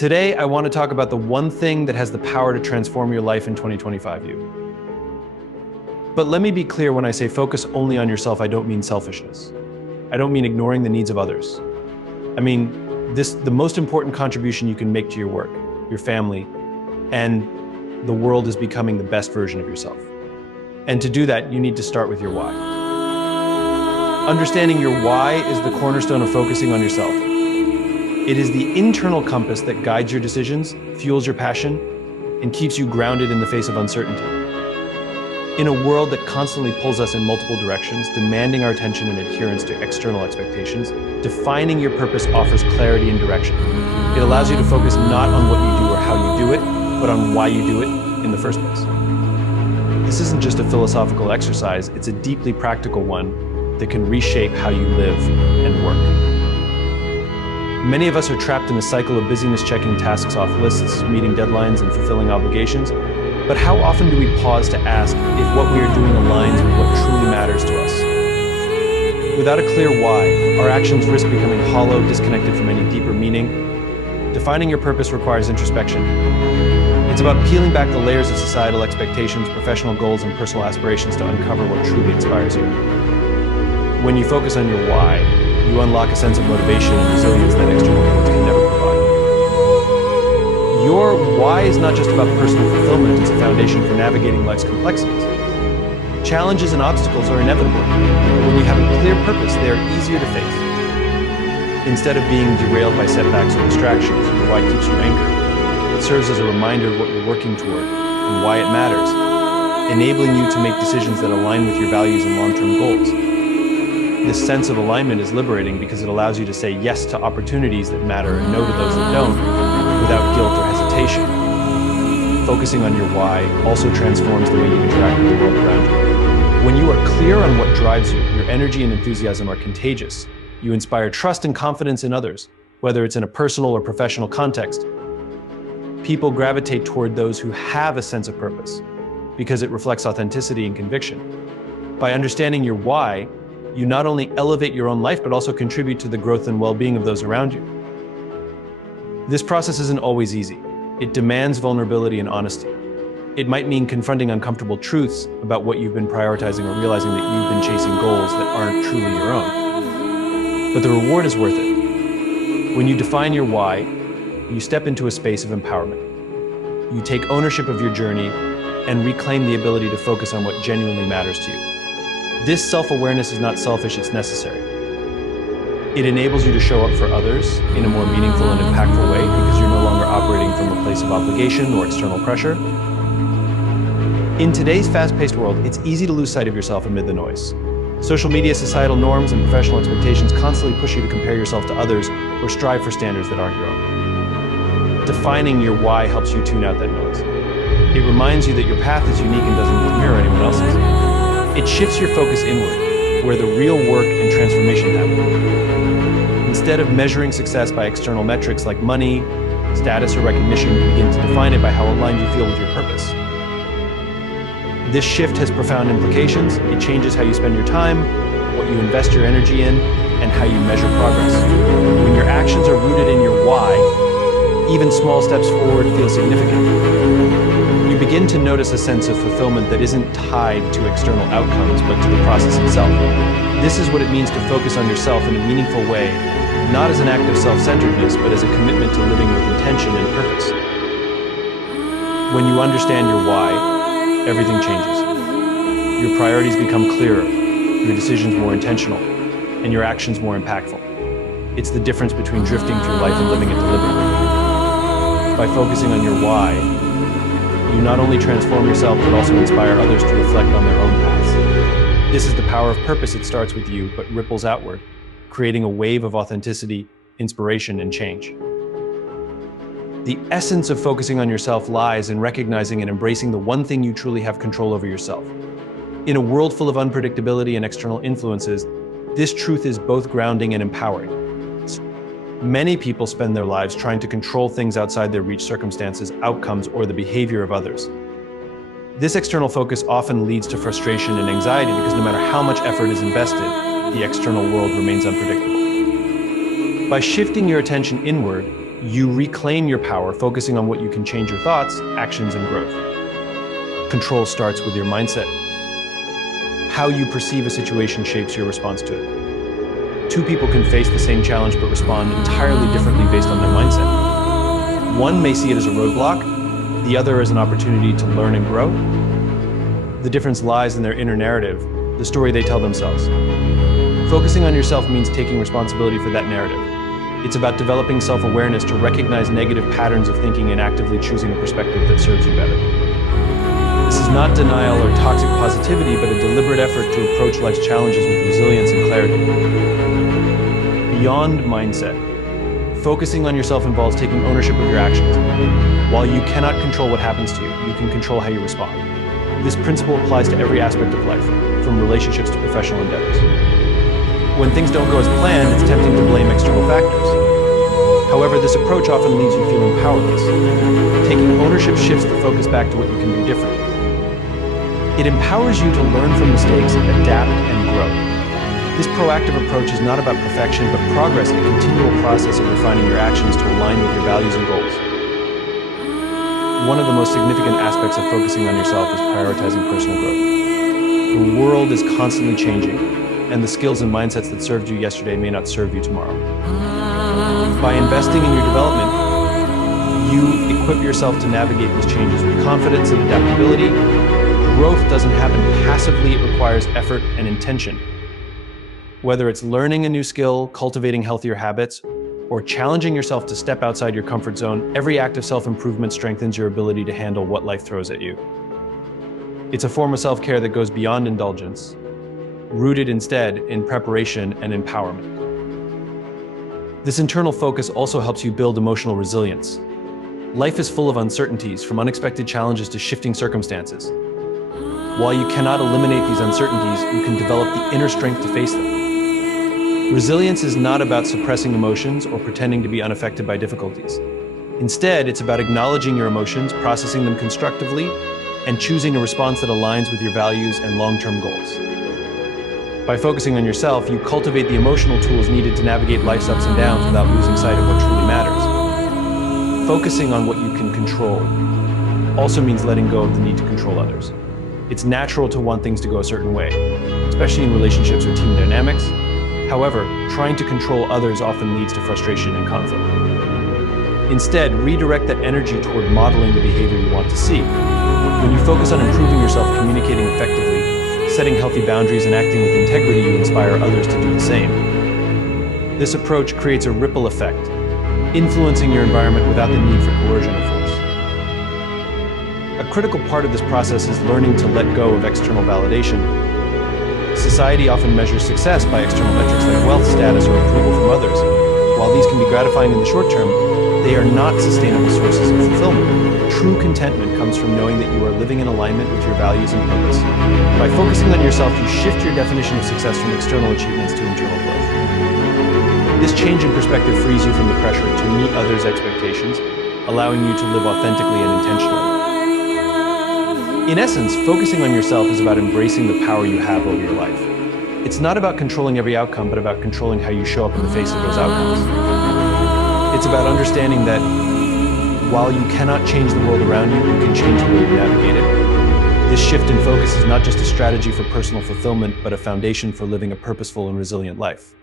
Today, I want to talk about the one thing that has the power to transform your life in 2025 you. But let me be clear, when I say focus only on yourself, I don't mean selfishness. I don't mean ignoring the needs of others. I mean, the most important contribution you can make to your work, your family, and the world is becoming the best version of yourself. And to do that, you need to start with your why. Understanding your why is the cornerstone of focusing on yourself. It is the internal compass that guides your decisions, fuels your passion, and keeps you grounded in the face of uncertainty. In a world that constantly pulls us in multiple directions, demanding our attention and adherence to external expectations, defining your purpose offers clarity and direction. It allows you to focus not on what you do or how you do it, but on why you do it in the first place. This isn't just a philosophical exercise, it's a deeply practical one that can reshape how you live and work. Many of us are trapped in a cycle of busyness, checking tasks off lists, meeting deadlines, and fulfilling obligations. But how often do we pause to ask if what we are doing aligns with what truly matters to us? Without a clear why, our actions risk becoming hollow, disconnected from any deeper meaning. Defining your purpose requires introspection. It's about peeling back the layers of societal expectations, professional goals, and personal aspirations to uncover what truly inspires you. When you focus on your why, you unlock a sense of motivation and resilience that external influence can never provide. Your why is not just about personal fulfillment, it's a foundation for navigating life's complexities. Challenges and obstacles are inevitable, but when you have a clear purpose, they are easier to face. Instead of being derailed by setbacks or distractions, your why keeps you anchored. It serves as a reminder of what you're working toward and why it matters, enabling you to make decisions that align with your values and long-term goals. This sense of alignment is liberating because it allows you to say yes to opportunities that matter and no to those that don't, without guilt or hesitation. Focusing on your why also transforms the way you interact with the world around you. When you are clear on what drives you, your energy and enthusiasm are contagious. You inspire trust and confidence in others, whether it's in a personal or professional context. People gravitate toward those who have a sense of purpose because it reflects authenticity and conviction. By understanding your why, you not only elevate your own life, but also contribute to the growth and well-being of those around you. This process isn't always easy. It demands vulnerability and honesty. It might mean confronting uncomfortable truths about what you've been prioritizing or realizing that you've been chasing goals that aren't truly your own. But the reward is worth it. When you define your why, you step into a space of empowerment. You take ownership of your journey and reclaim the ability to focus on what genuinely matters to you. This self-awareness is not selfish, it's necessary. It enables you to show up for others in a more meaningful and impactful way because you're no longer operating from a place of obligation or external pressure. In today's fast-paced world, it's easy to lose sight of yourself amid the noise. Social media, societal norms, and professional expectations constantly push you to compare yourself to others or strive for standards that aren't your own. Defining your why helps you tune out that noise. It reminds you that your path is unique and doesn't need to mirror anyone else's. It shifts your focus inward, where the real work and transformation happen. Instead of measuring success by external metrics like money, status, or recognition, you begin to define it by how aligned you feel with your purpose. This shift has profound implications. It changes how you spend your time, what you invest your energy in, and how you measure progress. When your actions are rooted in your why, even small steps forward feel significant. You begin to notice a sense of fulfillment that isn't tied to external outcomes, but to the process itself. This is what it means to focus on yourself in a meaningful way, not as an act of self-centeredness, but as a commitment to living with intention and purpose. When you understand your why, everything changes. Your priorities become clearer, your decisions more intentional, and your actions more impactful. It's the difference between drifting through life and living it deliberately. By focusing on your why, you not only transform yourself, but also inspire others to reflect on their own paths. This is the power of purpose. It starts with you, but ripples outward, creating a wave of authenticity, inspiration, and change. The essence of focusing on yourself lies in recognizing and embracing the one thing you truly have control over yourself. In a world full of unpredictability and external influences, this truth is both grounding and empowering. Many people spend their lives trying to control things outside their reach, circumstances, outcomes, or the behavior of others. This external focus often leads to frustration and anxiety because no matter how much effort is invested, the external world remains unpredictable. By shifting your attention inward, You reclaim your power, focusing on what you can change your thoughts, actions, and growth. Control starts with your mindset. How you perceive a situation shapes your response to it. Two people can face the same challenge but respond entirely differently based on their mindset. One may see it as a roadblock, the other as an opportunity to learn and grow. The difference lies in their inner narrative, the story they tell themselves. Focusing on yourself means taking responsibility for that narrative. It's about developing self-awareness to recognize negative patterns of thinking and actively choosing a perspective that serves you better. This is not denial or toxic positivity, but a deliberate effort to approach life's challenges with resilience and clarity. Beyond mindset, focusing on yourself involves taking ownership of your actions. While you cannot control what happens to you, you can control how you respond. This principle applies to every aspect of life, from relationships to professional endeavors. When things don't go as planned, it's tempting to blame external factors. However, this approach often leaves you feeling powerless. Taking ownership shifts the focus back to what you can do differently. It empowers you to learn from mistakes, adapt, and grow. This proactive approach is not about perfection, but progress, a continual process of refining your actions to align with your values and goals. One of the most significant aspects of focusing on yourself is prioritizing personal growth. The world is constantly changing, and the skills and mindsets that served you yesterday may not serve you tomorrow. By investing in your development, you equip yourself to navigate these changes with confidence and adaptability. Growth doesn't happen passively, it requires effort and intention. Whether it's learning a new skill, cultivating healthier habits, or challenging yourself to step outside your comfort zone, every act of self-improvement strengthens your ability to handle what life throws at you. It's a form of self-care that goes beyond indulgence, rooted instead in preparation and empowerment. This internal focus also helps you build emotional resilience. Life is full of uncertainties, from unexpected challenges to shifting circumstances. While you cannot eliminate these uncertainties, you can develop the inner strength to face them. Resilience is not about suppressing emotions or pretending to be unaffected by difficulties. Instead, it's about acknowledging your emotions, processing them constructively, and choosing a response that aligns with your values and long-term goals. By focusing on yourself, you cultivate the emotional tools needed to navigate life's ups and downs without losing sight of what truly matters. Focusing on what you can control also means letting go of the need to control others. It's natural to want things to go a certain way, especially in relationships or team dynamics. However, trying to control others often leads to frustration and conflict. Instead, redirect that energy toward modeling the behavior you want to see. When you focus on improving yourself, communicating effectively, setting healthy boundaries, and acting with integrity, you inspire others to do the same. This approach creates a ripple effect, influencing your environment without the need for coercion or force. A critical part of this process is learning to let go of external validation. Society often measures success by external metrics like wealth, status, or approval from others. While these can be gratifying in the short term, they are not sustainable sources of fulfillment. True contentment comes from knowing that you are living in alignment with your values and purpose. By focusing on yourself, you shift your definition of success from external achievements to internal growth. This change in perspective frees you from the pressure to meet others' expectations, allowing you to live authentically and intentionally. In essence, focusing on yourself is about embracing the power you have over your life. It's not about controlling every outcome, but about controlling how you show up in the face of those outcomes. It's about understanding that while you cannot change the world around you, you can change the way you navigate it. This shift in focus is not just a strategy for personal fulfillment, but a foundation for living a purposeful and resilient life.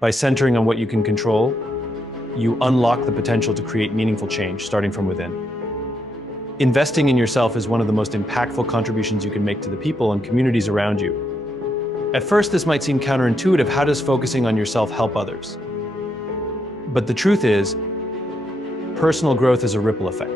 By centering on what you can control, you unlock the potential to create meaningful change, starting from within. Investing in yourself is one of the most impactful contributions you can make to the people and communities around you. At first, this might seem counterintuitive. How does focusing on yourself help others? But the truth is, personal growth is a ripple effect.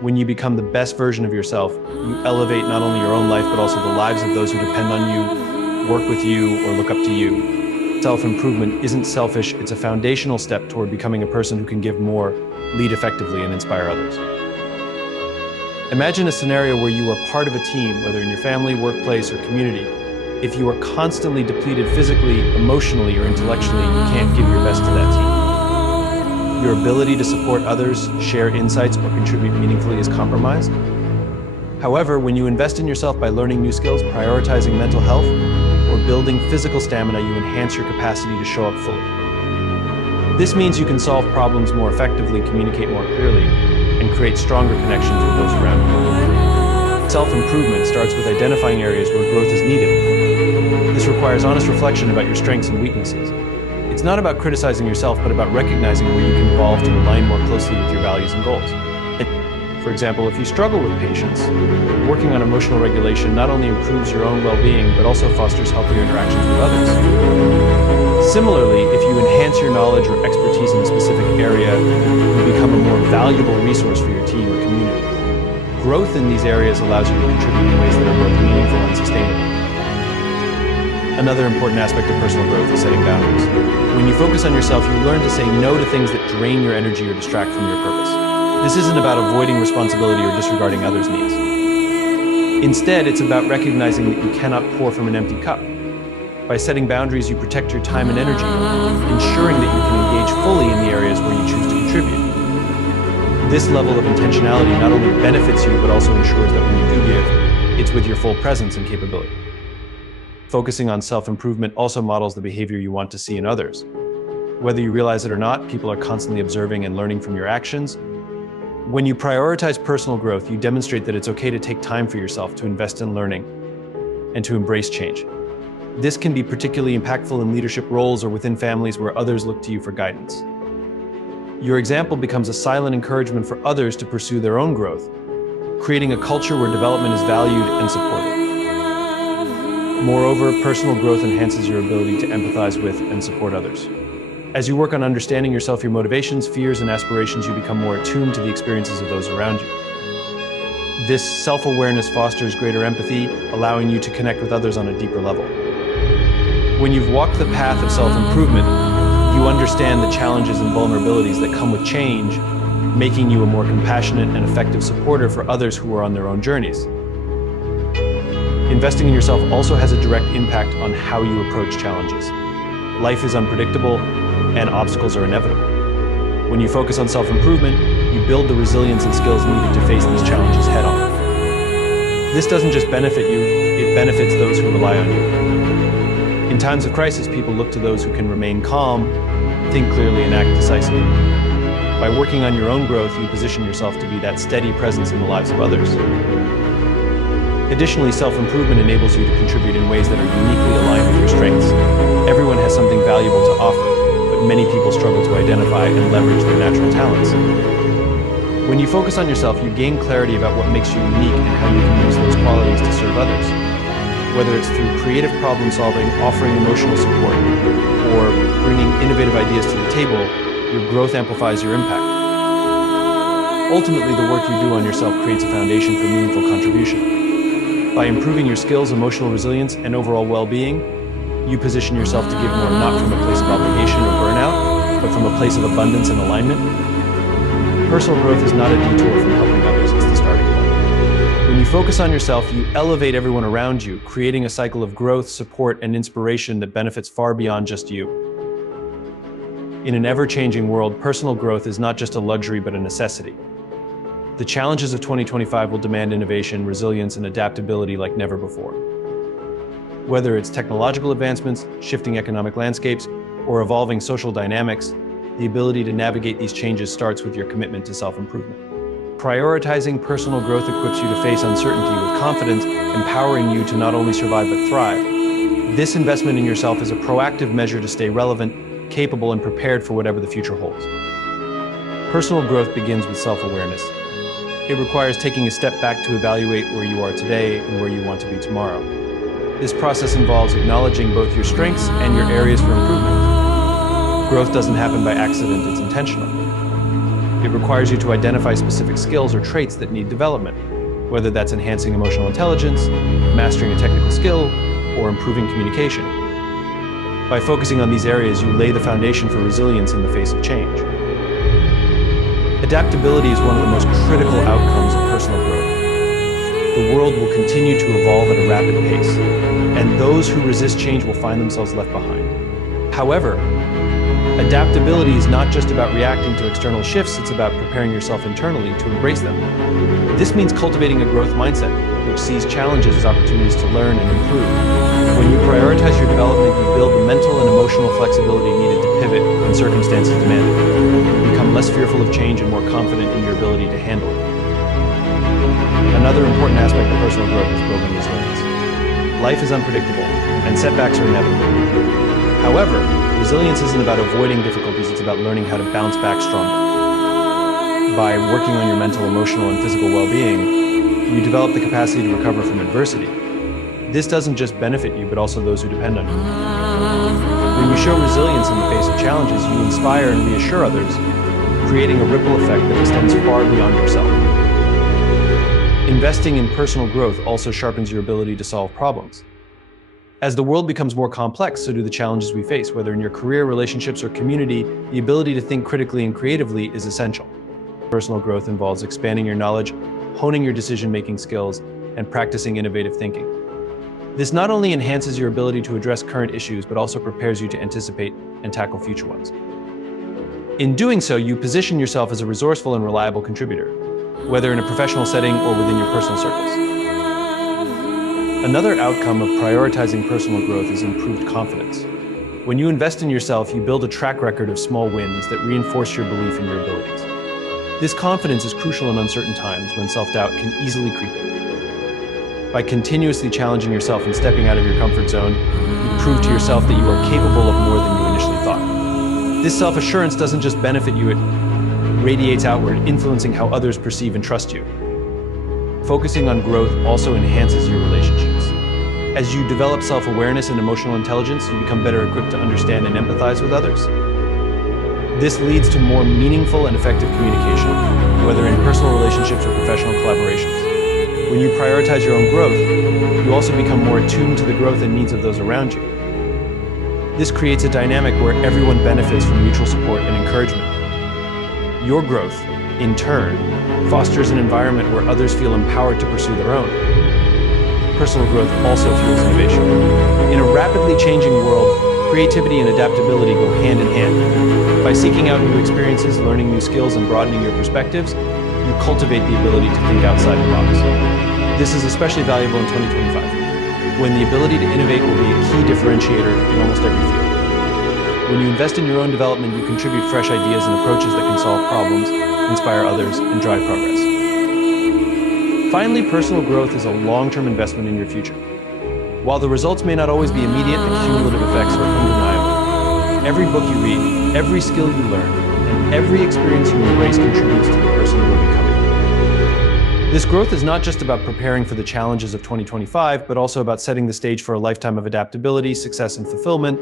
When you become the best version of yourself, you elevate not only your own life, but also the lives of those who depend on you, work with you, or look up to you. Self-improvement isn't selfish, it's a foundational step toward becoming a person who can give more, lead effectively, and inspire others. Imagine a scenario where you are part of a team, whether in your family, workplace, or community. If you are constantly depleted physically, emotionally, or intellectually, you can't give your best to that team. Your ability to support others, share insights, or contribute meaningfully is compromised. However, when you invest in yourself by learning new skills, prioritizing mental health, or building physical stamina, you enhance your capacity to show up fully. This means you can solve problems more effectively, communicate more clearly, and create stronger connections with those around you. Self-improvement starts with identifying areas where growth is needed. This requires honest reflection about your strengths and weaknesses. It's not about criticizing yourself, but about recognizing where you can evolve to align more closely with your values and goals. For example, if you struggle with patience, working on emotional regulation not only improves your own well-being, but also fosters healthier interactions with others. Similarly, if you enhance your knowledge or expertise in a specific area, you become a more valuable resource for your team or community. Growth in these areas allows you to contribute in ways that are both meaningful and sustainable. Another important aspect of personal growth is setting boundaries. When you focus on yourself, you learn to say no to things that drain your energy or distract from your purpose. This isn't about avoiding responsibility or disregarding others' needs. Instead, it's about recognizing that you cannot pour from an empty cup. By setting boundaries, you protect your time and energy, ensuring that you can engage fully in the areas where you choose to contribute. This level of intentionality not only benefits you, but also ensures that when you do give, it's with your full presence and capability. Focusing on self-improvement also models the behavior you want to see in others. Whether you realize it or not, people are constantly observing and learning from your actions. When you prioritize personal growth, you demonstrate that it's okay to take time for yourself, to invest in learning, and to embrace change. This can be particularly impactful in leadership roles or within families where others look to you for guidance. Your example becomes a silent encouragement for others to pursue their own growth, creating a culture where development is valued and supported. Moreover, personal growth enhances your ability to empathize with and support others. As you work on understanding yourself, your motivations, fears, and aspirations, you become more attuned to the experiences of those around you. This self-awareness fosters greater empathy, allowing you to connect with others on a deeper level. When you've walked the path of self-improvement, you understand the challenges and vulnerabilities that come with change, making you a more compassionate and effective supporter for others who are on their own journeys. Investing in yourself also has a direct impact on how you approach challenges. Life is unpredictable, and obstacles are inevitable. When you focus on self-improvement, you build the resilience and skills needed to face these challenges head-on. This doesn't just benefit you, it benefits those who rely on you. In times of crisis, people look to those who can remain calm, think clearly, and act decisively. By working on your own growth, you position yourself to be that steady presence in the lives of others. Additionally, self-improvement enables you to contribute in ways that are uniquely aligned with your strengths. Everyone has something valuable to offer, but many people struggle to identify and leverage their natural talents. When you focus on yourself, you gain clarity about what makes you unique and how you can use those qualities to serve others. Whether it's through creative problem solving, offering emotional support, or bringing innovative ideas to the table, your growth amplifies your impact. Ultimately, the work you do on yourself creates a foundation for meaningful contribution. By improving your skills, emotional resilience, and overall well-being, you position yourself to give more, not from a place of obligation or burnout, but from a place of abundance and alignment. Personal growth is not a detour from helping others, it's the starting point. When you focus on yourself, you elevate everyone around you, creating a cycle of growth, support, and inspiration that benefits far beyond just you. In an ever-changing world, personal growth is not just a luxury, but a necessity. The challenges of 2025 will demand innovation, resilience, and adaptability like never before. Whether it's technological advancements, shifting economic landscapes, or evolving social dynamics, the ability to navigate these changes starts with your commitment to self-improvement. Prioritizing personal growth equips you to face uncertainty with confidence, empowering you to not only survive but thrive. This investment in yourself is a proactive measure to stay relevant, capable, and prepared for whatever the future holds. Personal growth begins with self-awareness. It requires taking a step back to evaluate where you are today and where you want to be tomorrow. This process involves acknowledging both your strengths and your areas for improvement. Growth doesn't happen by accident, it's intentional. It requires you to identify specific skills or traits that need development, whether that's enhancing emotional intelligence, mastering a technical skill, or improving communication. By focusing on these areas, you lay the foundation for resilience in the face of change. Adaptability is one of the most critical outcomes of personal growth. The world will continue to evolve at a rapid pace, and those who resist change will find themselves left behind. However, Adaptability is not just about reacting to external shifts, it's about preparing yourself internally to embrace them. This means cultivating a growth mindset, which sees challenges as opportunities to learn and improve. When you prioritize your development, you build the mental and emotional flexibility needed to pivot when circumstances demand it. You become less fearful of change and more confident in your ability to handle it. Another important aspect of personal growth is building resilience. Life is unpredictable, and setbacks are inevitable. However, resilience isn't about avoiding difficulties, it's about learning how to bounce back stronger. By working on your mental, emotional, and physical well-being, you develop the capacity to recover from adversity. This doesn't just benefit you, but also those who depend on you. When you show resilience in the face of challenges, you inspire and reassure others, creating a ripple effect that extends far beyond yourself. Investing in personal growth also sharpens your ability to solve problems. As the world becomes more complex, so do the challenges we face. Whether in your career, relationships, or community, the ability to think critically and creatively is essential. Personal growth involves expanding your knowledge, honing your decision-making skills, and practicing innovative thinking. This not only enhances your ability to address current issues, but also prepares you to anticipate and tackle future ones. In doing so, you position yourself as a resourceful and reliable contributor, whether in a professional setting or within your personal circles. Another outcome of prioritizing personal growth is improved confidence. When you invest in yourself, you build a track record of small wins that reinforce your belief in your abilities. This confidence is crucial in uncertain times when self-doubt can easily creep in. By continuously challenging yourself and stepping out of your comfort zone, you prove to yourself that you are capable of more than you initially thought. This self-assurance doesn't just benefit you, it radiates outward, influencing how others perceive and trust you. Focusing on growth also enhances your relationships. As you develop self-awareness and emotional intelligence, you become better equipped to understand and empathize with others. This leads to more meaningful and effective communication, whether in personal relationships or professional collaborations. When you prioritize your own growth, you also become more attuned to the growth and needs of those around you. This creates a dynamic where everyone benefits from mutual support and encouragement. Your growth, in turn, fosters an environment where others feel empowered to pursue their own. Personal growth also fuels innovation. In a rapidly changing world, creativity and adaptability go hand in hand. By seeking out new experiences, learning new skills, and broadening your perspectives, you cultivate the ability to think outside the box. This is especially valuable in 2025, when the ability to innovate will be a key differentiator in almost every field. When you invest in your own development, you contribute fresh ideas and approaches that can solve problems, inspire others, and drive progress. Finally, personal growth is a long-term investment in your future. While the results may not always be immediate, the cumulative effects are undeniable. Every book you read, every skill you learn, and every experience you embrace contributes to the person you are becoming. This growth is not just about preparing for the challenges of 2025, but also about setting the stage for a lifetime of adaptability, success, and fulfillment.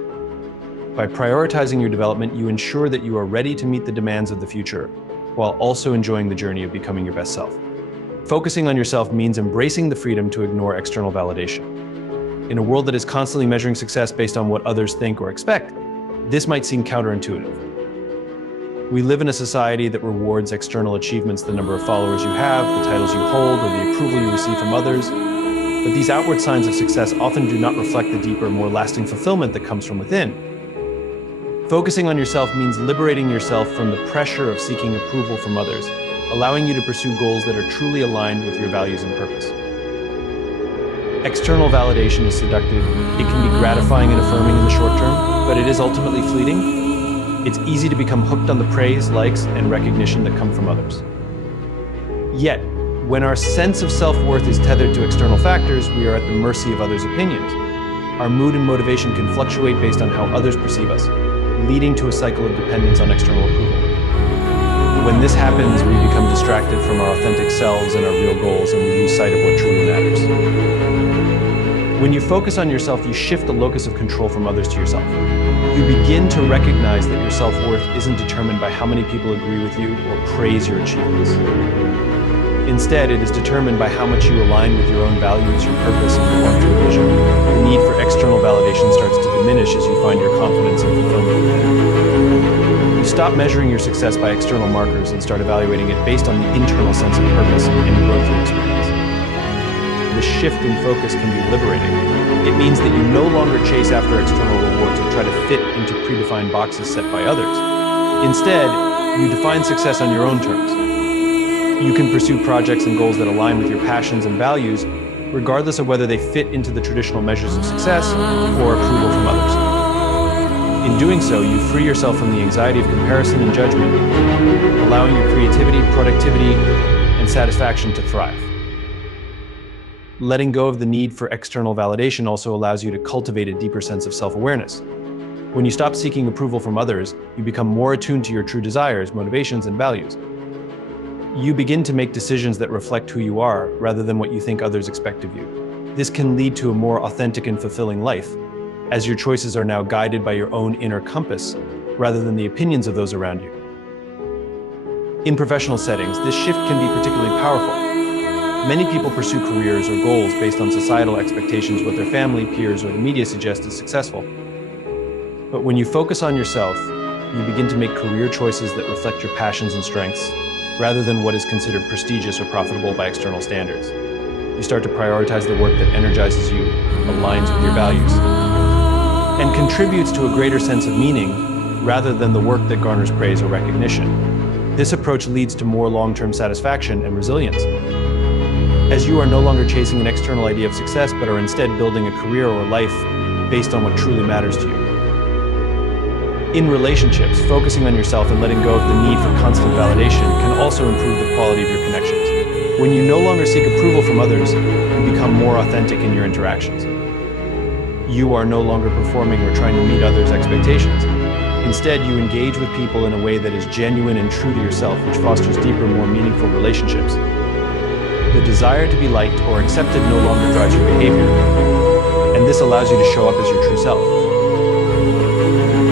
By prioritizing your development, you ensure that you are ready to meet the demands of the future, while also enjoying the journey of becoming your best self. Focusing on yourself means embracing the freedom to ignore external validation. In a world that is constantly measuring success based on what others think or expect, this might seem counterintuitive. We live in a society that rewards external achievements, the number of followers you have, the titles you hold, or the approval you receive from others. But these outward signs of success often do not reflect the deeper, more lasting fulfillment that comes from within. Focusing on yourself means liberating yourself from the pressure of seeking approval from others, allowing you to pursue goals that are truly aligned with your values and purpose. External validation is seductive. It can be gratifying and affirming in the short term, but it is ultimately fleeting. It's easy to become hooked on the praise, likes, and recognition that come from others. Yet, when our sense of self-worth is tethered to external factors, we are at the mercy of others' opinions. Our mood and motivation can fluctuate based on how others perceive us, leading to a cycle of dependence on external approval. When this happens, we become distracted from our authentic selves and our real goals, and we lose sight of what truly matters. When you focus on yourself, you shift the locus of control from others to yourself. You begin to recognize that your self-worth isn't determined by how many people agree with you or praise your achievements. Instead, it is determined by how much you align with your own values, your purpose, and your long-term vision. The need for external validation starts to diminish as you find your confidence and fulfillment within. You stop measuring your success by external markers and start evaluating it based on the internal sense of purpose and growth you experience. this shift in focus can be liberating. It means that you no longer chase after external rewards or try to fit into predefined boxes set by others. Instead, you define success on your own terms. You can pursue projects and goals that align with your passions and values, regardless of whether they fit into the traditional measures of success or approval from others. In doing so, you free yourself from the anxiety of comparison and judgment, allowing your creativity, productivity, and satisfaction to thrive. Letting go of the need for external validation also allows you to cultivate a deeper sense of self-awareness. When you stop seeking approval from others, you become more attuned to your true desires, motivations, and values. You begin to make decisions that reflect who you are rather than what you think others expect of you. This can lead to a more authentic and fulfilling life, as your choices are now guided by your own inner compass rather than the opinions of those around you. In professional settings, this shift can be particularly powerful. Many people pursue careers or goals based on societal expectations, what their family, peers, or the media suggest is successful. But when you focus on yourself, you begin to make career choices that reflect your passions and strengths, rather than what is considered prestigious or profitable by external standards. You start to prioritize the work that energizes you, aligns with your values, and contributes to a greater sense of meaning, rather than the work that garners praise or recognition. This approach leads to more long-term satisfaction and resilience, as you are no longer chasing an external idea of success, but are instead building a career or life based on what truly matters to you. In relationships, focusing on yourself and letting go of the need for constant validation can also improve the quality of your connections. When you no longer seek approval from others, you become more authentic in your interactions. You are no longer performing or trying to meet others' expectations. Instead, you engage with people in a way that is genuine and true to yourself, which fosters deeper, more meaningful relationships. The desire to be liked or accepted no longer drives your behavior, and this allows you to show up as your true self.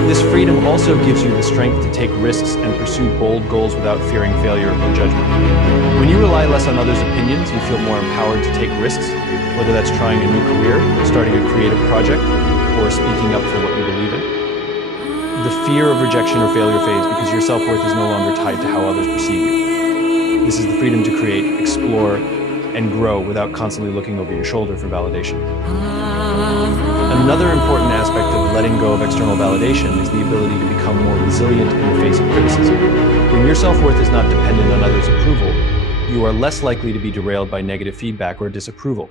This freedom also gives you the strength to take risks and pursue bold goals without fearing failure or judgment. When you rely less on others' opinions, you feel more empowered to take risks, whether that's trying a new career, starting a creative project, or speaking up for what you believe in. The fear of rejection or failure fades because your self-worth is no longer tied to how others perceive you. This is the freedom to create, explore, and grow without constantly looking over your shoulder for validation. Another important aspect of letting go of external validation is the ability to become more resilient in the face of criticism. When your self-worth is not dependent on others' approval, you are less likely to be derailed by negative feedback or disapproval.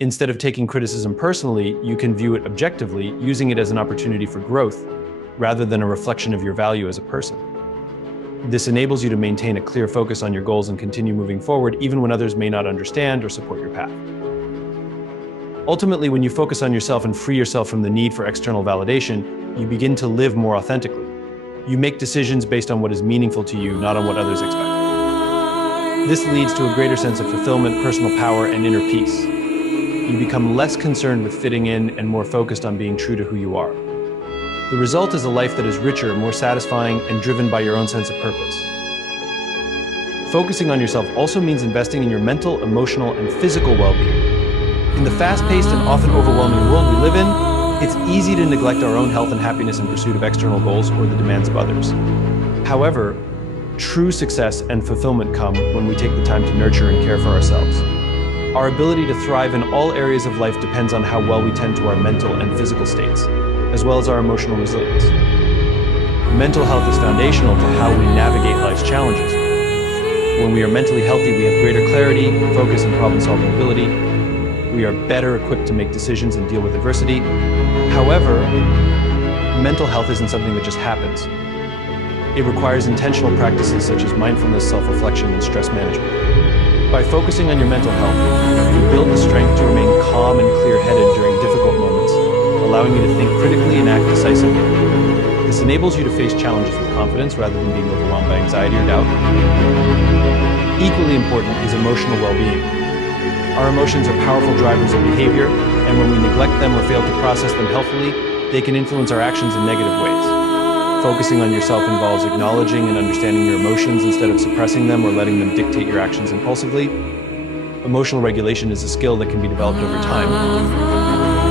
Instead of taking criticism personally, you can view it objectively, using it as an opportunity for growth, rather than a reflection of your value as a person. This enables you to maintain a clear focus on your goals and continue moving forward, even when others may not understand or support your path. Ultimately, when you focus on yourself and free yourself from the need for external validation, you begin to live more authentically. You make decisions based on what is meaningful to you, not on what others expect. This leads to a greater sense of fulfillment, personal power, and inner peace. You become less concerned with fitting in and more focused on being true to who you are. The result is a life that is richer, more satisfying, and driven by your own sense of purpose. Focusing on yourself also means investing in your mental, emotional, and physical well-being. In the fast-paced and often overwhelming world we live in, it's easy to neglect our own health and happiness in pursuit of external goals or the demands of others. However, true success and fulfillment come when we take the time to nurture and care for ourselves. Our ability to thrive in all areas of life depends on how well we tend to our mental and physical states, as well as our emotional resilience. Mental health is foundational to how we navigate life's challenges. When we are mentally healthy, we have greater clarity, focus, and problem-solving ability. We are better equipped to make decisions and deal with adversity. However, mental health isn't something that just happens. It requires intentional practices such as mindfulness, self-reflection, and stress management. By focusing on your mental health, you build the strength to remain calm and clear-headed during difficult moments, allowing you to think critically and act decisively. This enables you to face challenges with confidence rather than being overwhelmed by anxiety or doubt. Equally important is emotional well-being. Our emotions are powerful drivers of behavior, and when we neglect them or fail to process them healthfully, they can influence our actions in negative ways. Focusing on yourself involves acknowledging and understanding your emotions instead of suppressing them or letting them dictate your actions impulsively. Emotional regulation is a skill that can be developed over time.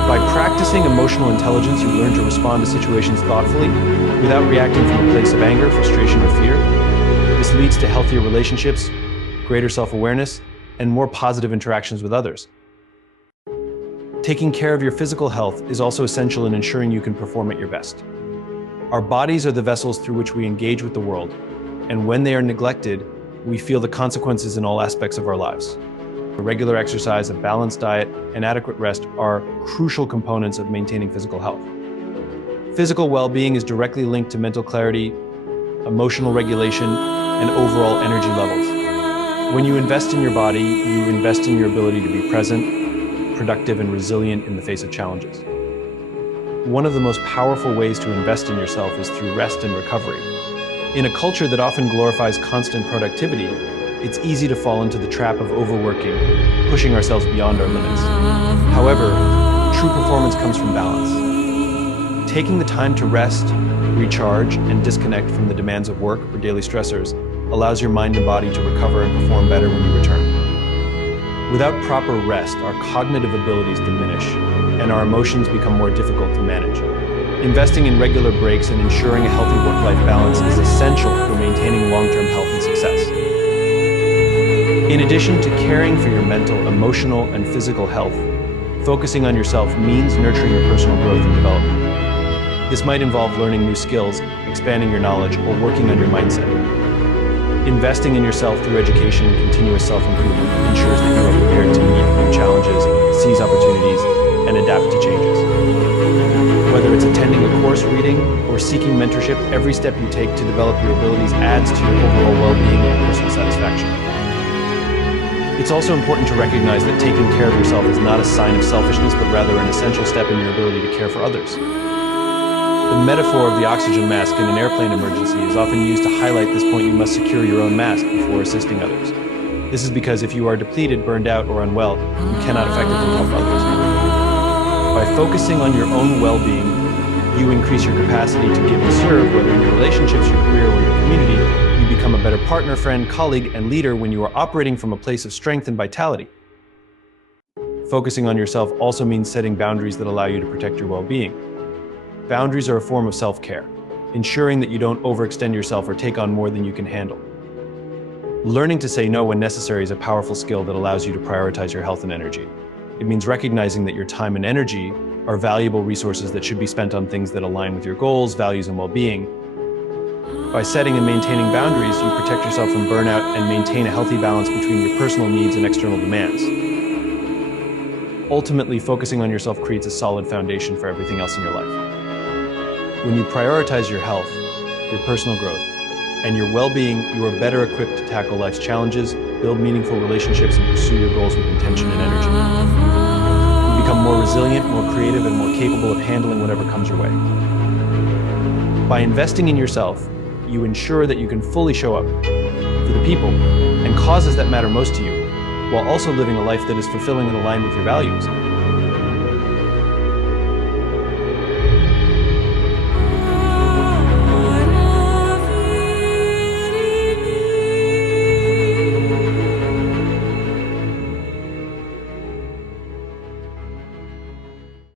By practicing emotional intelligence, you learn to respond to situations thoughtfully without reacting from a place of anger, frustration, or fear. This leads to healthier relationships, greater self-awareness, and more positive interactions with others. Taking care of your physical health is also essential in ensuring you can perform at your best. Our bodies are the vessels through which we engage with the world, and when they are neglected, we feel the consequences in all aspects of our lives. Regular exercise, a balanced diet, and adequate rest are crucial components of maintaining physical health. Physical well-being is directly linked to mental clarity, emotional regulation, and overall energy levels. When you invest in your body, you invest in your ability to be present, productive, and resilient in the face of challenges. One of the most powerful ways to invest in yourself is through rest and recovery. In a culture that often glorifies constant productivity, it's easy to fall into the trap of overworking, pushing ourselves beyond our limits. However, true performance comes from balance. Taking the time to rest, recharge, and disconnect from the demands of work or daily stressors allows your mind and body to recover and perform better when you return. Without proper rest, our cognitive abilities diminish, and our emotions become more difficult to manage. Investing in regular breaks and ensuring a healthy work-life balance is essential for maintaining long-term health and success. In addition to caring for your mental, emotional, and physical health, focusing on yourself means nurturing your personal growth and development. This might involve learning new skills, expanding your knowledge, or working on your mindset. Investing in yourself through education and continuous self-improvement ensures that you are prepared to meet new challenges, seize opportunities, and adapt to changes. Whether it's attending a course, reading, or seeking mentorship, every step you take to develop your abilities adds to your overall well-being and personal satisfaction. It's also important to recognize that taking care of yourself is not a sign of selfishness, but rather an essential step in your ability to care for others. The metaphor of the oxygen mask in an airplane emergency is often used to highlight this point. You must secure your own mask before assisting others. This is because if you are depleted, burned out, or unwell, you cannot effectively help others. By focusing on your own well-being, you increase your capacity to give and serve, whether in your relationships, your career, or your community. You become a better partner, friend, colleague, and leader when you are operating from a place of strength and vitality. Focusing on yourself also means setting boundaries that allow you to protect your well-being. Boundaries are a form of self-care, ensuring that you don't overextend yourself or take on more than you can handle. Learning to say no when necessary is a powerful skill that allows you to prioritize your health and energy. It means recognizing that your time and energy are valuable resources that should be spent on things that align with your goals, values, and well-being. By setting and maintaining boundaries, you protect yourself from burnout and maintain a healthy balance between your personal needs and external demands. Ultimately, focusing on yourself creates a solid foundation for everything else in your life. When you prioritize your health, your personal growth, and your well-being, you are better equipped to tackle life's challenges, build meaningful relationships, and pursue your goals with intention and energy. You become more resilient, more creative, and more capable of handling whatever comes your way. By investing in yourself, you ensure that you can fully show up for the people and causes that matter most to you, while also living a life that is fulfilling and aligned with your values.